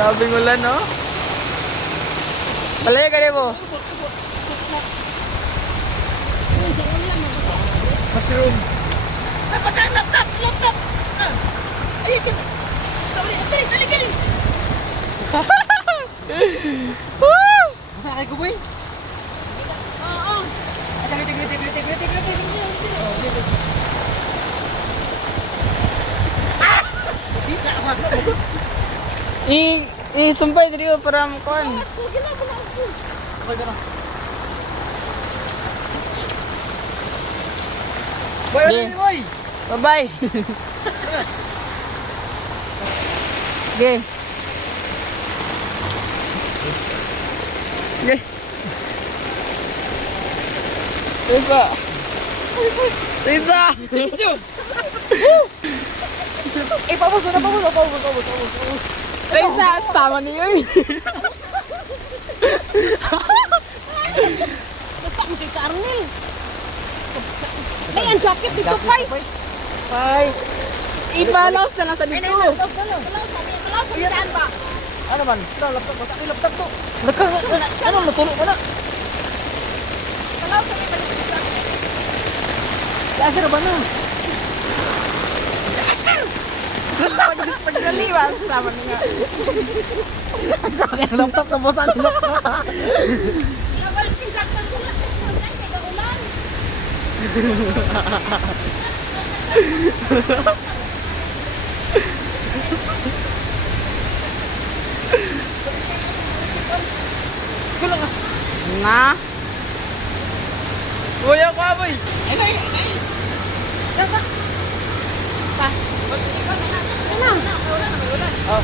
Grabing ulan, no? Talaya ka rin mo. Mushroom. Ay, patay, laptop! Laptop! Ay, sorry, dali, dali! Woo! Masakay ko, boy? Oo. Sumpay diri para mo kon. Boy, Sige. ano boy? Bye-bye. Okay. Okay. Lisa. Lisa. Pabos. Lisa, sama niyo yun. Nasaan kay Karnel? Ay, ang jacket dito, Pai. Pai. Ibalaos na lang sa dito. Saan ba? Ano man? Laptop ba? Ay, laptop to. Ano, natulog mo na. Kalaw sa may balik. Dasar ba na? Pagdaliwan, sama niya. Sa akin, laptop na bosan. Balik yung jacket ko na. Kaya kaulan. Kulang ah. Na. Uy, ako aboy. Ay. Tara. Ano? Oh.